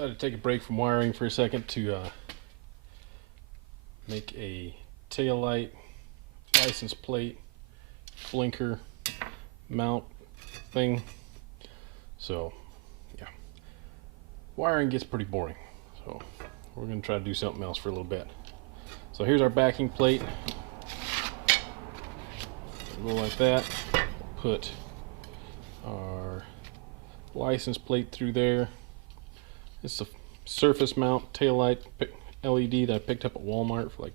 Decided to take a break from wiring for a second to make a tail light, license plate, blinker, mount thing. So yeah, wiring gets pretty boring. So we're going to try to do something else for a little bit. So here's our backing plate. Go like that. Put our license plate through there. It's a surface mount taillight LED that I picked up at Walmart for like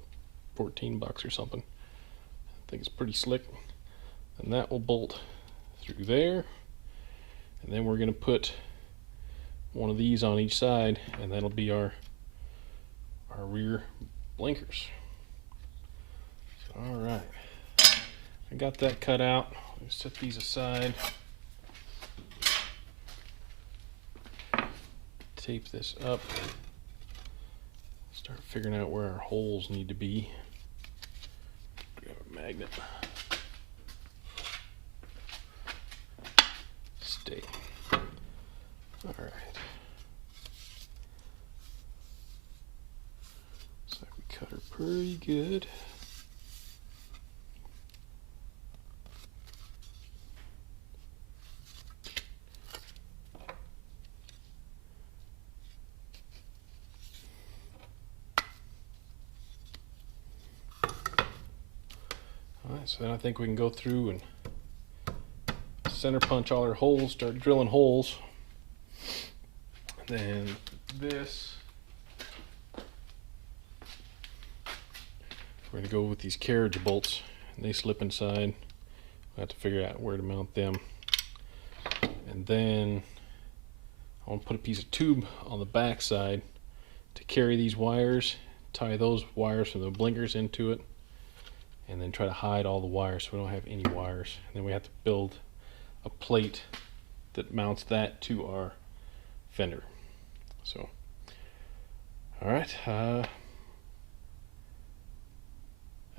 14 bucks or something. I think it's pretty slick. And that will bolt through there. And then we're going to put one of these on each side, and that'll be our rear blinkers. All right. I got that cut out. Let's set these aside. Tape this up. Start figuring out where our holes need to be. Grab a magnet. Stay. All right. So we cut her pretty good. So then I think we can go through and center punch all our holes, start drilling holes. Then this, we're going to go with these carriage bolts, and they slip inside. I have to figure out where to mount them. And then I want to put a piece of tube on the back side to carry these wires, tie those wires from the blinkers into it, and then try to hide all the wires so we don't have any wires. And then we have to build a plate that mounts that to our fender. So, all right, let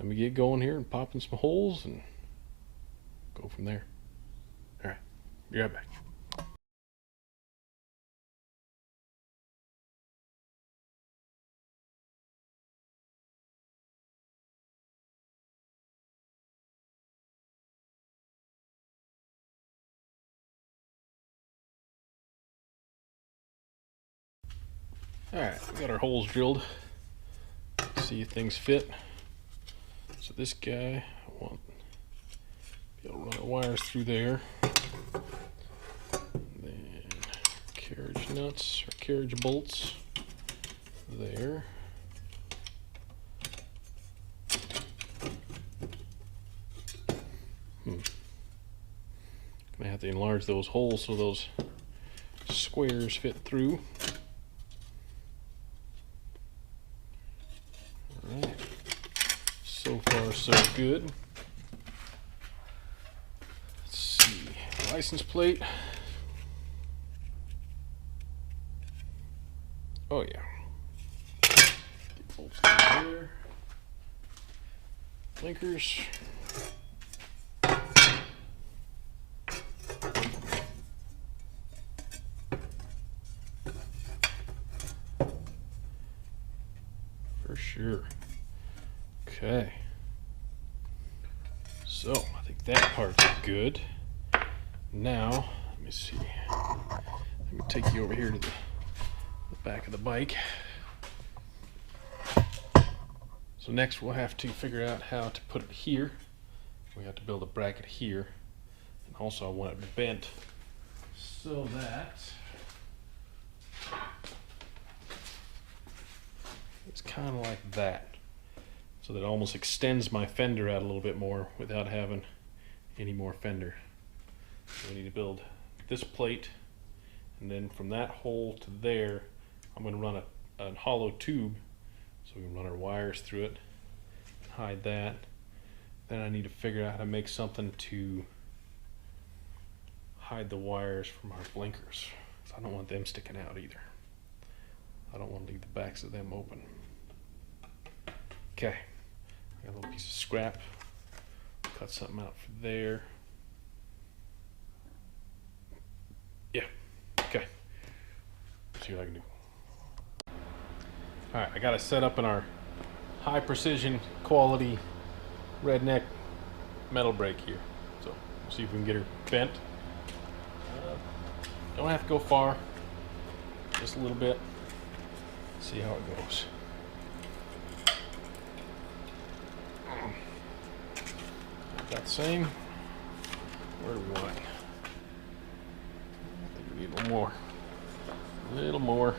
me get going here and pop in some holes and go from there. All right, be right back. Alright, we got our holes drilled. See if things fit. So this guy, I want to be able to run our wires through there. Then carriage nuts or carriage bolts there. Gonna have to enlarge those holes so those squares fit through. So far, so good. Let's see. License plate. Oh, yeah. Get bolts in there. Blinkers. For sure. Okay, so I think that part's good. Now, let me see. Let me take you over here to the back of the bike. So next we'll have to figure out how to put it here. We have to build a bracket here. And also I want it bent so that it's kind of like that. So that it almost extends my fender out a little bit more without having any more fender. So we need to build this plate, and then from that hole to there, I'm going to run a hollow tube so we can run our wires through it and hide that. Then I need to figure out how to make something to hide the wires from our blinkers. I don't want them sticking out either. I don't want to leave the backs of them open. Okay. Got a little piece of scrap. Cut something out for there. Yeah. Okay. Let's see what I can do. Alright, I got it set up in our high precision quality redneck metal brake here. So we'll see if we can get her bent. Don't have to go far, just a little bit. See how it goes. Got the same. Where do we want it? I think we need a little more. A little more.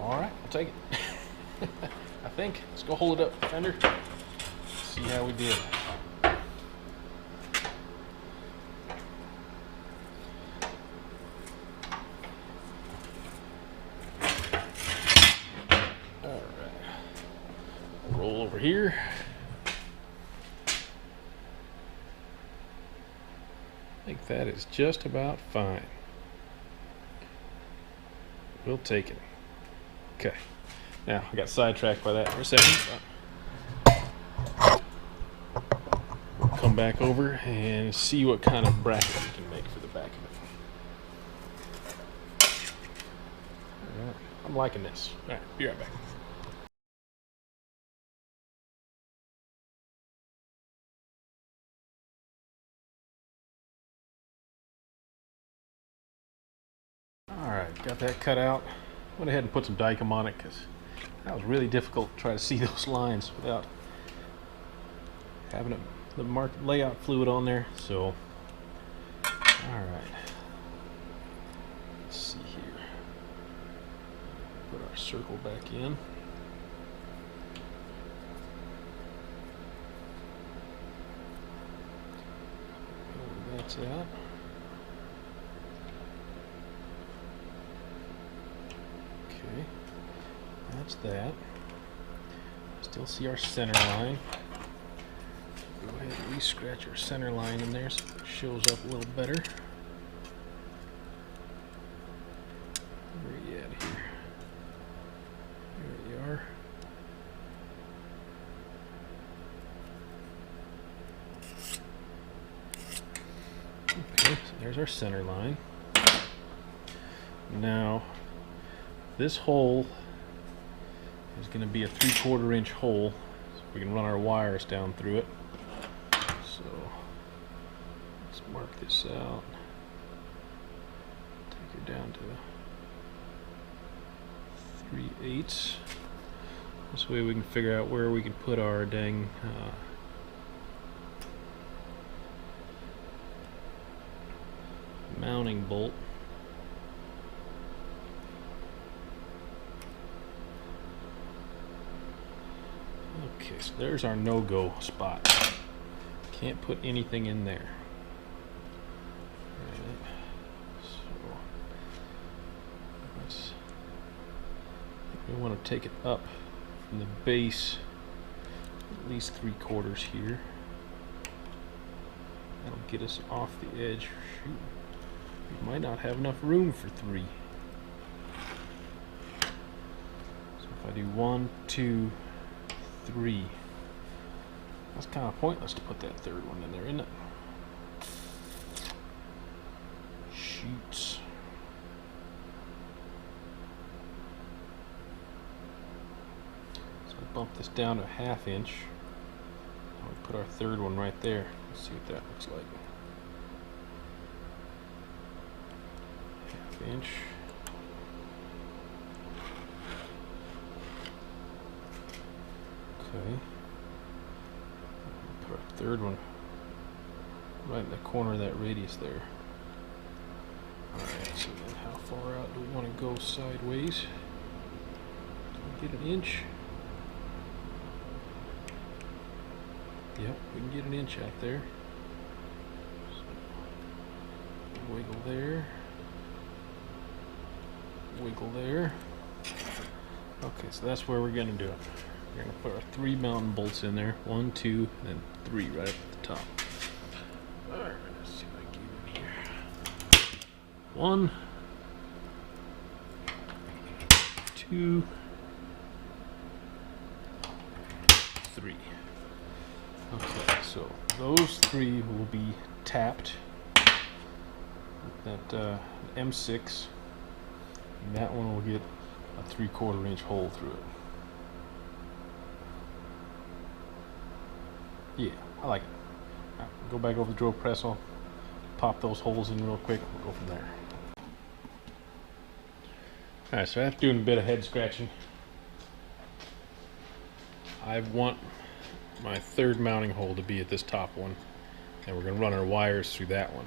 All right, I'll take it. I think. Let's go hold it up, fender. See how we did. All right. Roll over here. I think that is just about fine. We'll take it. Okay. Now, I got sidetracked by that for a second. We'll come back over and see what kind of bracket we can make for the back of it. All right. I'm liking this. All right, be right back. All right, got that cut out. Went ahead and put some Dykem on it because that was really difficult to try to see those lines without having the marked layout fluid on there. So, all right, let's see here. Put our circle back in. That's that. Okay, that's that. Still see our center line. Go ahead and re-scratch our center line in there so it shows up a little better. Where are you at here? There you are. Okay, so there's our center line. Now, this hole is going to be a 3/4 inch hole, so we can run our wires down through it. So let's mark this out. Take her down to 3/8. This way we can figure out where we can put our dang mounting bolt. Okay, so there's our no-go spot. Can't put anything in there. Right. So we want to take it up from the base at least 3/4 here. That'll get us off the edge. Shoot, we might not have enough room for 3. So if I do 1, 2, 3. That's kind of pointless to put that third one in there, isn't it? Shoots. So we bump this down to 1/2 inch. And we put our third one right there. Let's see what that looks like. 1/2 inch. Okay. Put our third one right in the corner of that radius there. Alright, so then how far out do we want to go sideways? Can we get 1 inch? Yep, we can get 1 inch out there. So, wiggle there. Wiggle there. Okay, so that's where we're going to do it. We're going to put our 3 mounting bolts in there. 1, 2, and then 3 right up at the top. Alright, let's see what I can get in here. 1, 2, 3. Okay, so those three will be tapped with that M6, and that one will get a 3/4 inch hole through it. Yeah, I like it. Right, go back over the drill press. I'll pop those holes in real quick. We'll go from there. Alright, so after doing a bit of head scratching, I want my third mounting hole to be at this top one, and we're going to run our wires through that one.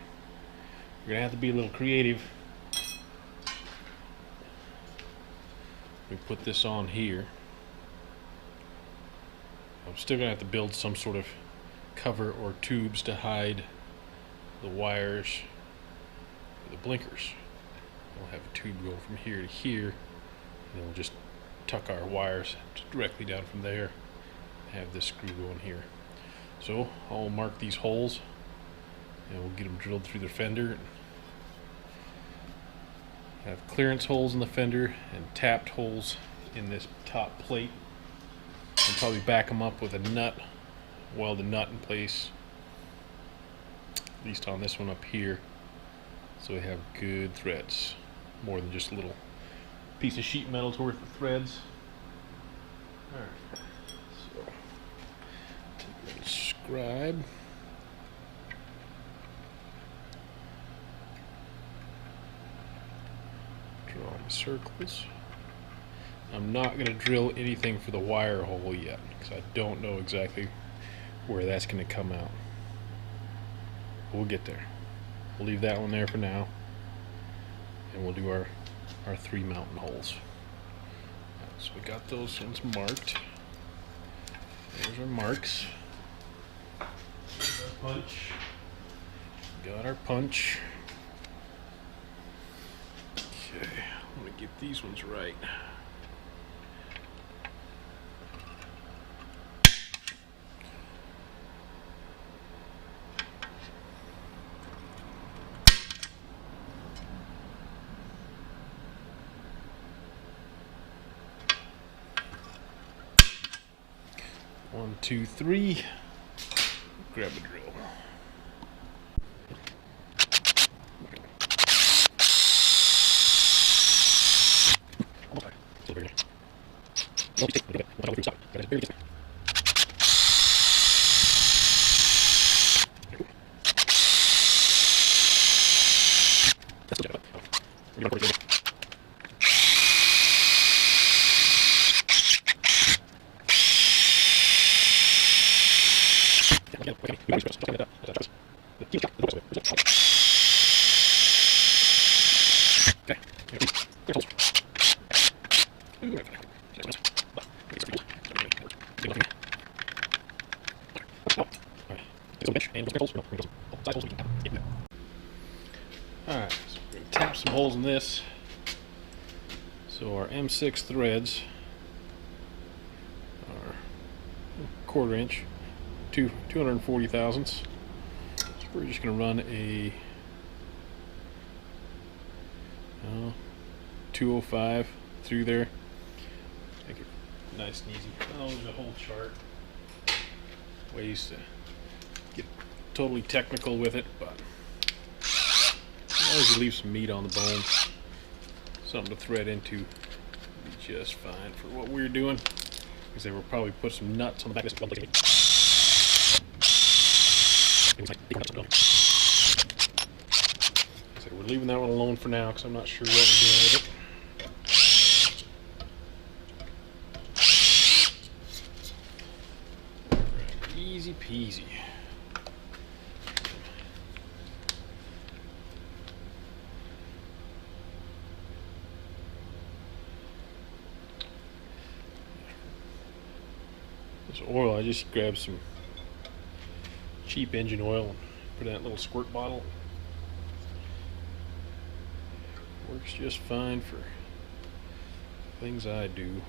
We're going to have to be a little creative. We put this on here. I'm still going to have to build some sort of cover or tubes to hide the wires for the blinkers. We'll have a tube go from here to here, and then we'll just tuck our wires directly down from there. Have this screw going here. So I'll mark these holes, and we'll get them drilled through the fender. Have clearance holes in the fender and tapped holes in this top plate. And probably back them up with a nut, weld a nut in place, at least on this one up here, so we have good threads, more than just a little piece of sheet metal's worth of threads. Alright, so take a little scribe. Draw my circles. I'm not going to drill anything for the wire hole yet, because I don't know exactly where that's going to come out. But we'll get there. We'll leave that one there for now, and we'll do our 3 mountain holes. Right, so we got those ones marked. There's our marks. There's our punch. Got our punch. Okay, I'm going to get these ones right. One, two, three. Grab a drill. Alright, so we're going to tap some holes in this. So our M6 threads are 1/4 inch, 240 thousandths. So we're just going to run a 205 through there. Make it nice and easy. Oh, there's a whole chart. Ways to get totally technical with it, but as long as you leave some meat on the bone, something to thread into, will be just fine for what we're doing. Because they will probably put some nuts on the back of this. So we're leaving that one alone for now because I'm not sure what we're doing with it. Easy peasy. This oil, I just grabbed some cheap engine oil and put in that little squirt bottle. Works just fine for things I do.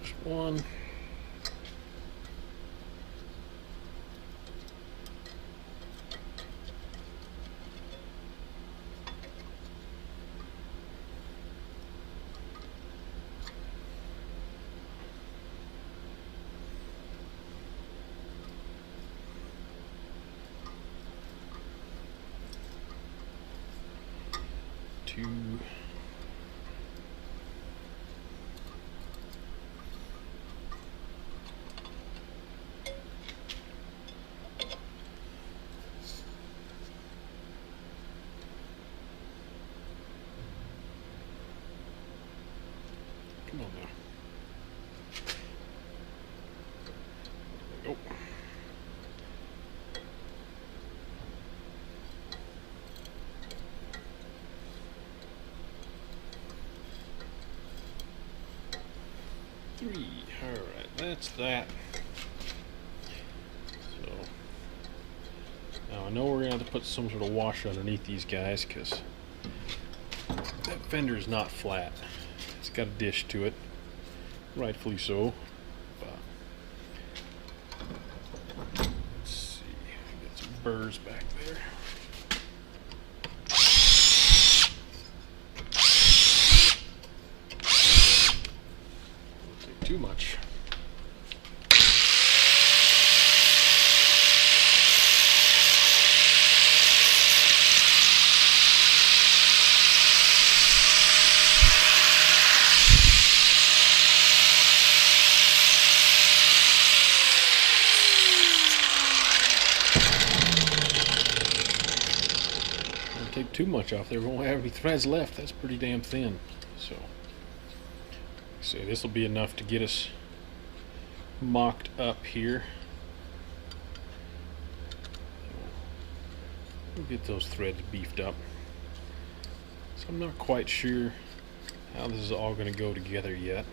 There's one. to come on now. There we go. Three. Alright, that's that. So now I know we're gonna have to put some sort of washer underneath these guys because that fender is not flat. It's got a dish to it, rightfully so. But let's see, got some burrs back there. Don't take too much. Take too much off there. We won't have any threads left. That's pretty damn thin. So, say this will be enough to get us mocked up here. We'll get those threads beefed up. So I'm not quite sure how this is all going to go together yet.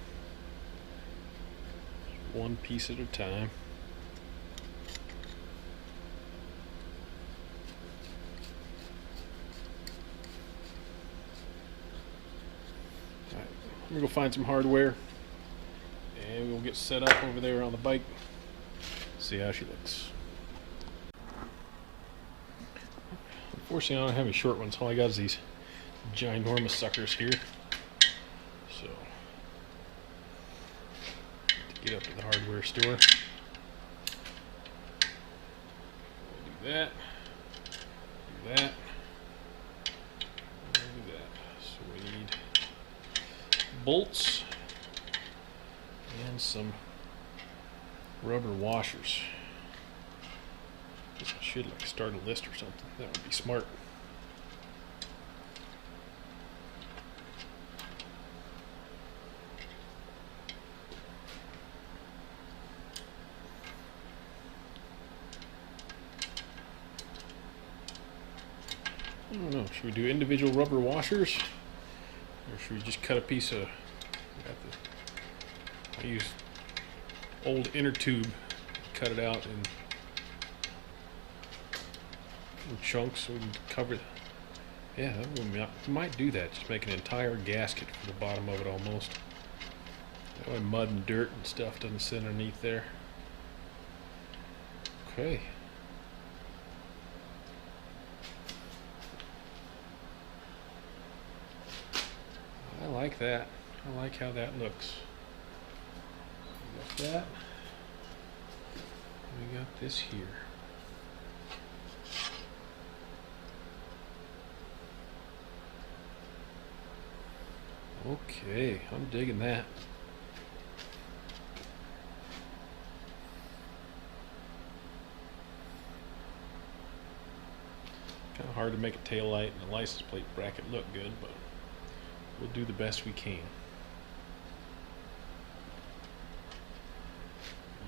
One piece at a time. I'm gonna go find some hardware and we'll get set up over there on the bike, see how she looks. Unfortunately I don't have any short ones. All I got is these ginormous suckers here. So to get up to the hardware store, we'll do that, do that, and do that. So we need bolts and some rubber washers. Guess I should like start a list or something. That would be smart. I don't know. Should we do individual rubber washers? Or should we just cut a piece of, I use old inner tube, cut it out in chunks so we can cover it. Yeah, we might do that. Just make an entire gasket for the bottom of it almost. That way mud and dirt and stuff doesn't sit underneath there. Okay. I like that. I like how that looks. We got that. We got this here. Okay, I'm digging that. Kind of hard to make a tail light and a license plate bracket look good, but we'll do the best we can.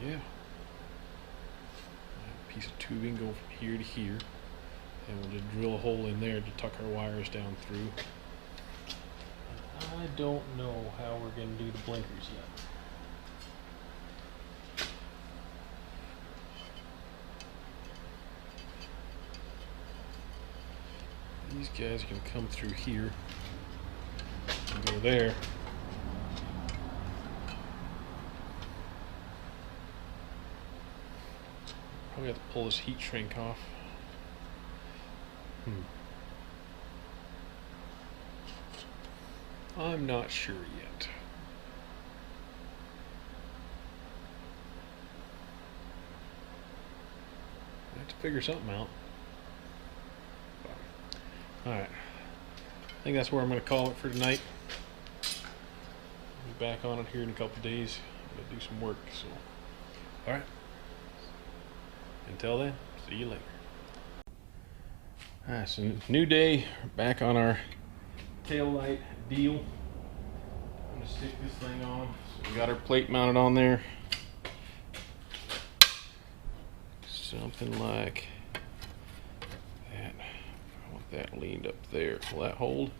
Yeah. A piece of tubing go from here to here, and we'll just drill a hole in there to tuck our wires down through. I don't know how we're going to do the blinkers yet. These guys are going to come through here and go there. Probably have to pull this heat shrink off. I'm not sure yet. I have to figure something out. Alright. I think that's where I'm going to call it for tonight. I'll be back on it here in a couple days. I'm going to do some work. So, all right. Until then, see you later. Alright, so new day, back on our tail light deal. I'm gonna stick this thing on. So we got our plate mounted on there. Something like that. I want that leaned up there. Will that hold?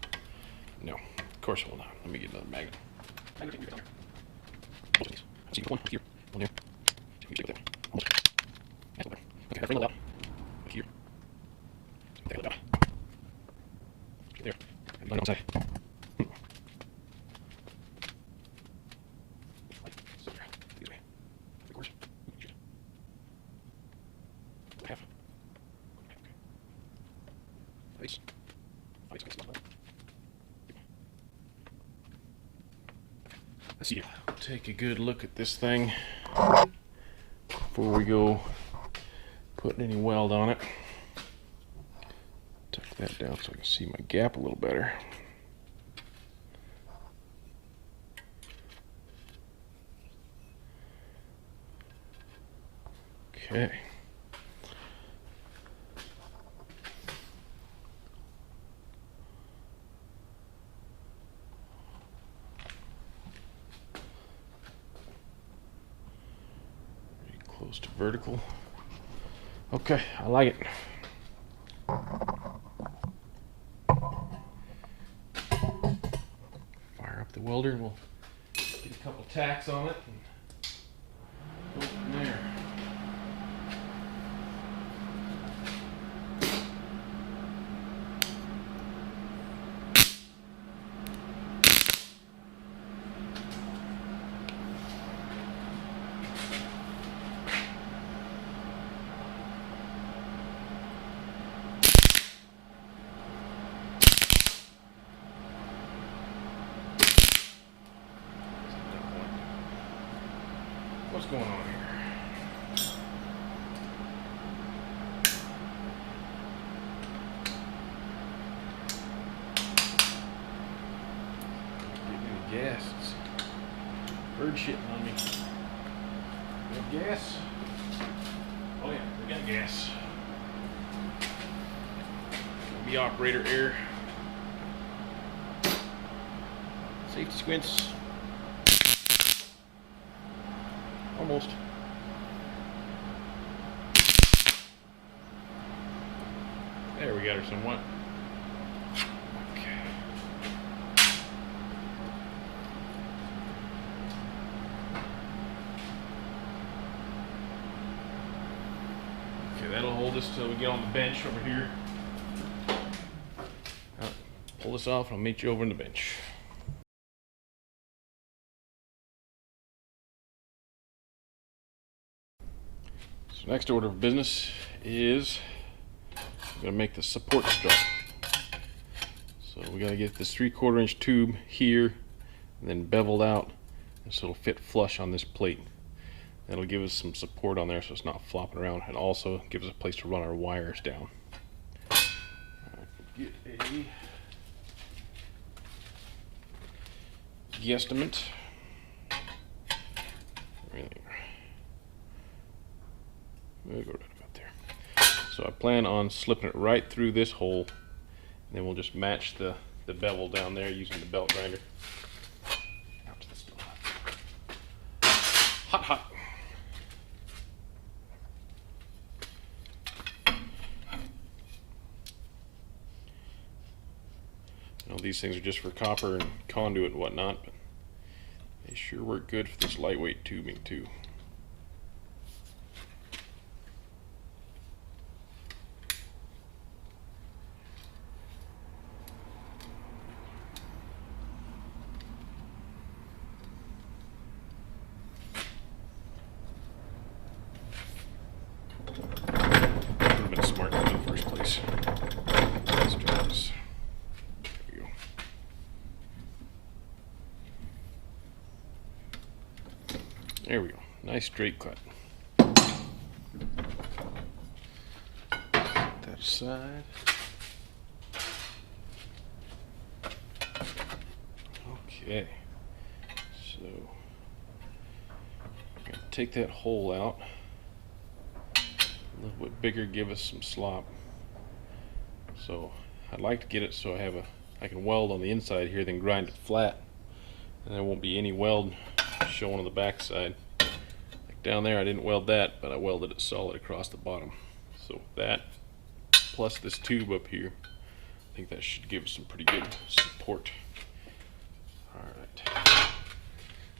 No, of course it will not. Let me get another magnet. See one here, one there. Okay, bring it out. Here. There. There. On outside. Let's see. Take a good look at this thing before we go putting any weld on it. Tuck that down so I can see my gap a little better. Okay. Close to vertical. Okay, I like it. Fire up the welder and we'll get a couple tacks on it and go from there. What's going on here? Getting any gas. It's bird shitting on me. We have gas? Oh yeah, we got gas. It'll be operator error. Safety squints. Almost. There, we got her somewhat. Okay. Okay, that'll hold us till we get on the bench over here. Pull this off and I'll meet you over on the bench. Next order of business is I'm going to make the support strut. So we got to get this 3/4 inch tube here and then beveled out so it'll fit flush on this plate. That'll give us some support on there so it's not flopping around, and also gives us a place to run our wires down. Get a guesstimate. We'll go right about there. So I plan on slipping it right through this hole, and then we'll just match the bevel down there using the belt grinder. Ouch, that's still hot. Hot. You know, these things are just for copper and conduit and whatnot, but they sure work good for this lightweight tubing too. There we go. Nice straight cut. Set that aside. Okay, so I'm gonna take that hole out a little bit bigger, give us some slop. So I'd like to get it so I can weld on the inside here, then grind it flat, and there won't be any weld showing on the back side. Like down there, I didn't weld that, but I welded it solid across the bottom. So that plus this tube up here, I think that should give us some pretty good support. Alright,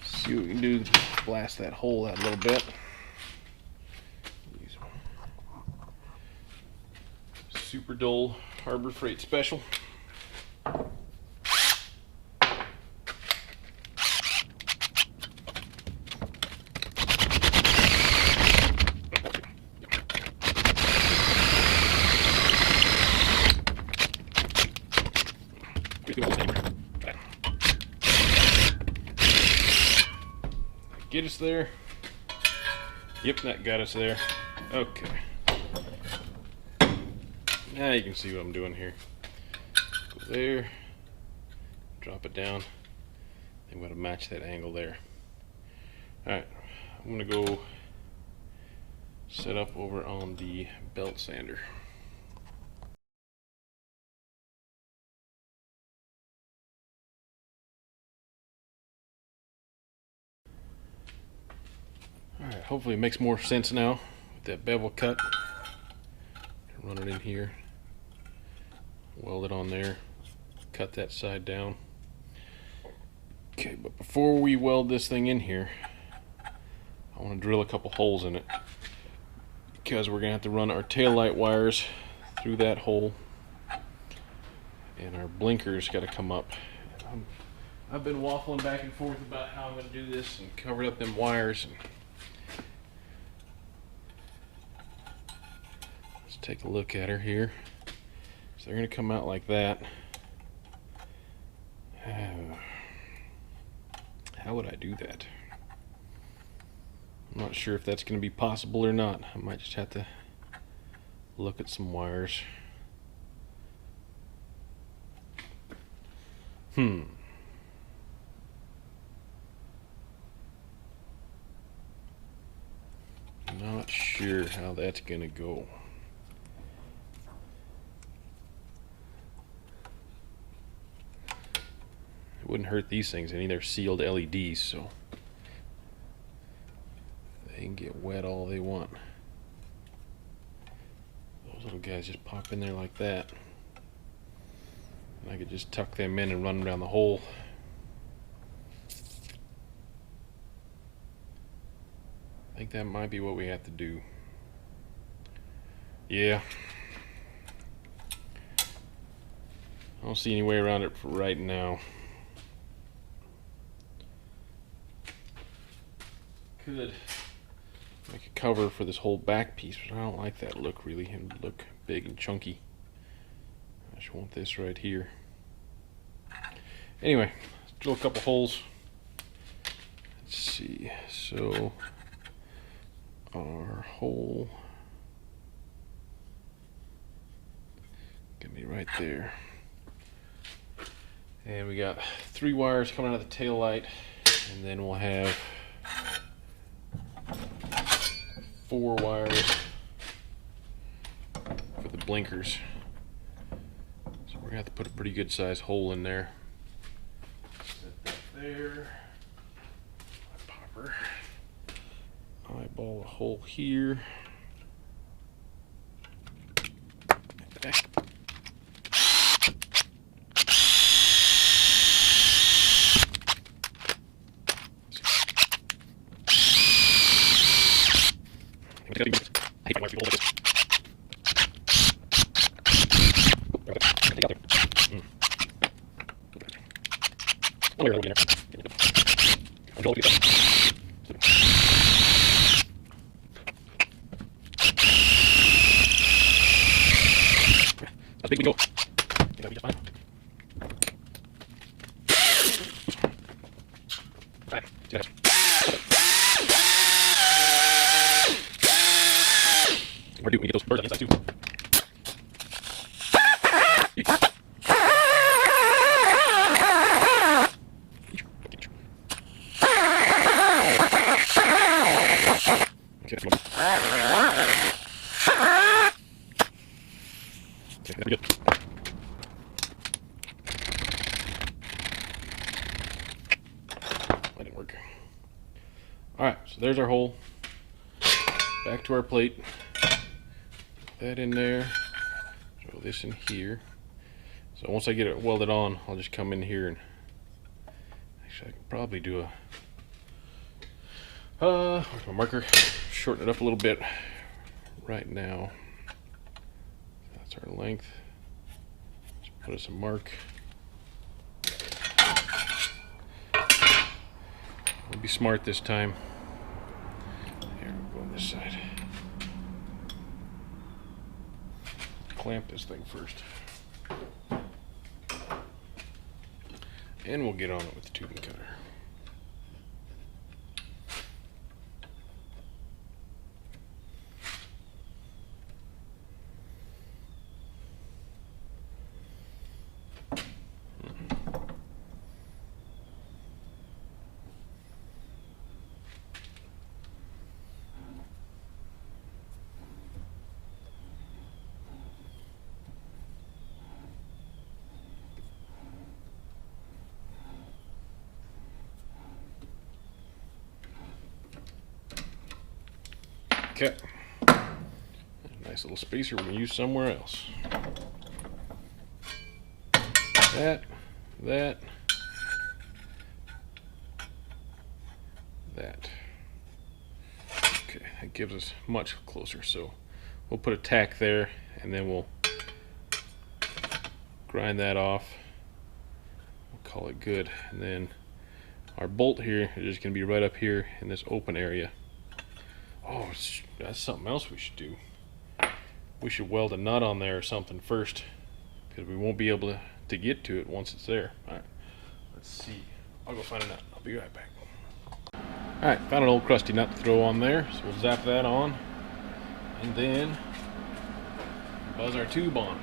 see what we can do. Blast that hole out a little bit. Use Super Dull Harbor Freight Special. Get us there. Yep, that got us there. Okay. Now you can see what I'm doing here. Go there, drop it down. I'm going to match that angle there. Alright, I'm going to go set up over on the belt sander. Alright, hopefully it makes more sense now with that bevel cut. Run it in here, weld it on there, cut that side down. Okay, but before we weld this thing in here, I want to drill a couple holes in it, because we're going to have to run our taillight wires through that hole, and our blinkers got to come up. I've been waffling back and forth about how I'm going to do this and cover up them wires. Let's take a look at her here. So they're going to come out like that. How would I do that? I'm not sure if that's going to be possible or not. I might just have to look at some wires. Not sure how that's going to go. It wouldn't hurt these things any. They're sealed LEDs, so they can get wet all they want. Those little guys just pop in there like that. And I could just tuck them in and run them down the hole. I think that might be what we have to do. Yeah. I don't see any way around it for right now. Could make a cover for this whole back piece, but I don't like that look really. It would look big and chunky. I just want this right here. Anyway, let's drill a couple holes. Let's see. So our hole gonna be right there, and we got 3 wires coming out of the tail light, and then we'll have 4 wires for the blinkers. So we're gonna have to put a pretty good sized hole in there. Set that there. My popper. Eyeball a hole here. How big we go? That'll be just fine. Alright, see that. Or do we get those birds on the inside too? Alright, so there's our hole. Back to our plate. That in there. Throw this in here. So once I get it welded on, I'll just come in here and actually I can probably do where's my marker? Shorten it up a little bit right now. That's our length. Just put us a mark. We'll be smart this time. Here, we'll go on this side. Clamp this thing first. And we'll get on it with the tubing cutter. Okay. Nice little spacer we can use somewhere else. That. That. Okay, that gives us much closer. So we'll put a tack there and then we'll grind that off. We'll call it good. And then our bolt here is just going to be right up here in this open area. Oh, that's something else we should do. We should weld a nut on there or something first, because we won't be able to get to it once it's there. Alright, let's see. I'll go find a nut. I'll be right back. Alright, found an old crusty nut to throw on there, so we'll zap that on, and then buzz our tube on.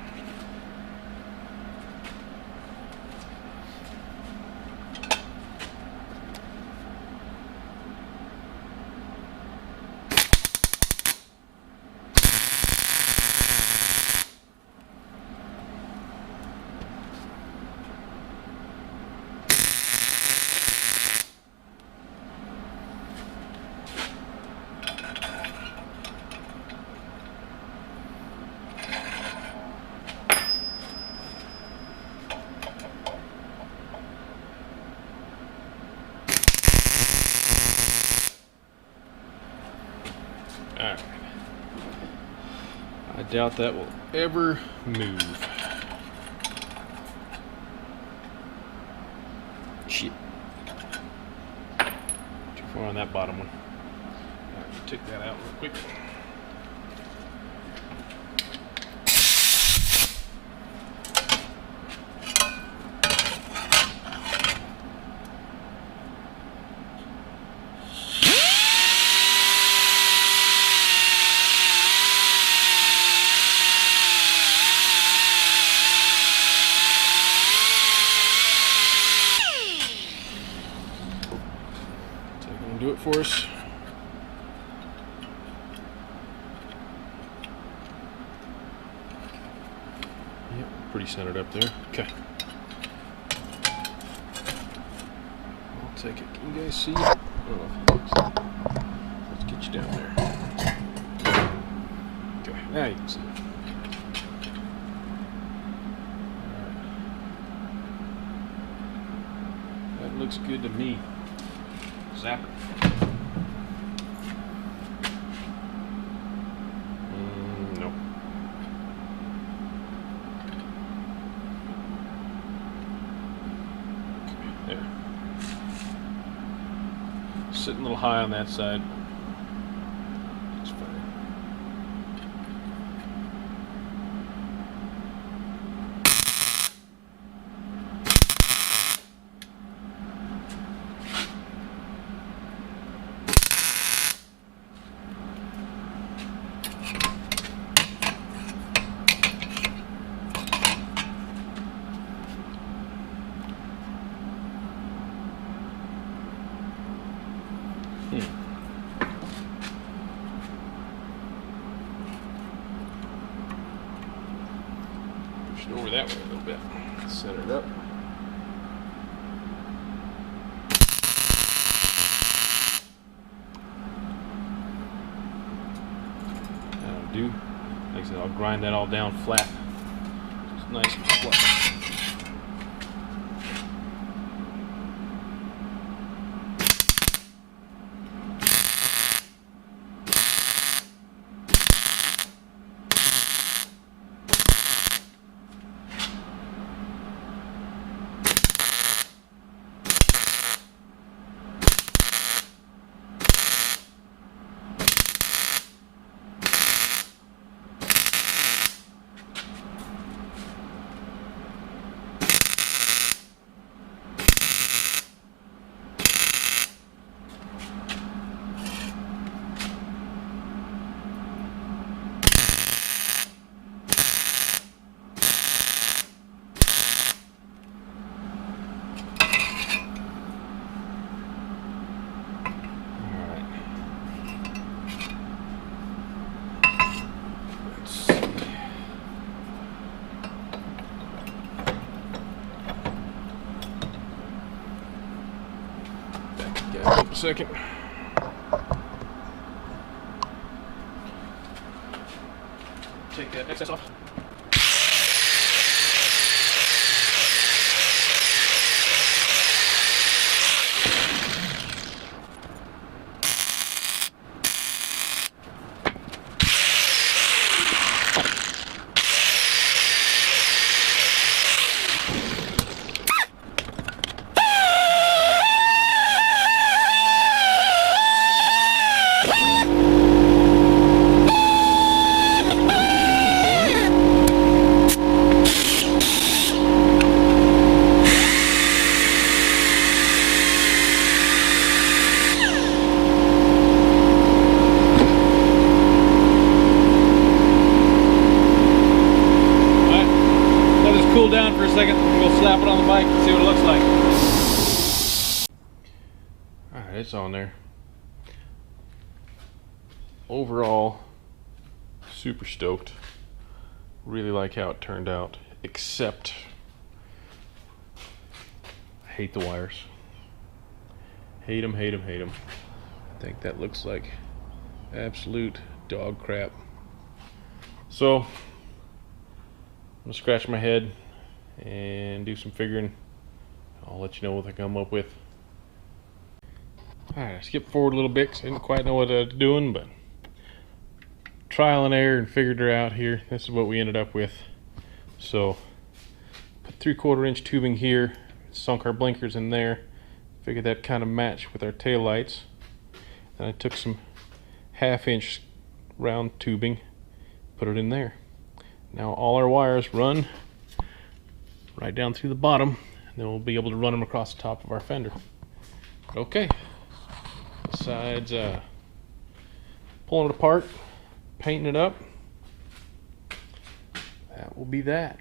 Alright. I doubt that will ever move. Shit. Too far on that bottom one. Alright, take that out real quick. Do it for us. Yep, pretty centered up there. Okay. I'll take it. Can you guys see? Oh, let's get you down there. Okay, now you can see it. Alright. That looks good to me. Zap it. Nope. Okay, there. Sitting a little high on that side. That's fine. Push it over that way a little bit. Set it up. I said, I'll grind that all down flat. It's nice and flat. Wait a second. Take that excess off. Cool down for a second. We'll slap it on the bike and see what it looks like. Alright, it's on there. Overall, super stoked. Really like how it turned out, except I hate the wires. Hate them, hate them, hate them. I think that looks like absolute dog crap. So, I'm gonna scratch my head and do some figuring. I'll let you know what I come up with. Alright, I skipped forward a little bit because I didn't quite know what I was doing, but trial and error and figured her out here. This is what we ended up with. So, put 3/4 inch tubing here, sunk our blinkers in there, figured that kind of matched with our tail lights. Then I took some 1/2 inch round tubing, put it in there. Now all our wires run right down through the bottom, and then we'll be able to run them across the top of our fender. Okay, besides pulling it apart, painting it up, that will be that.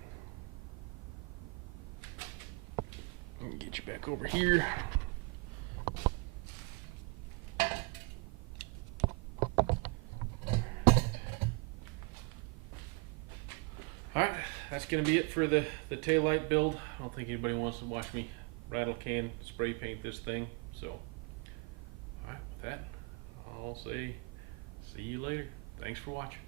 Let me get you back over here. Alright, that's going to be it for the taillight build. I don't think anybody wants to watch me rattle can spray paint this thing. So, alright, with that, I'll say see you later. Thanks for watching.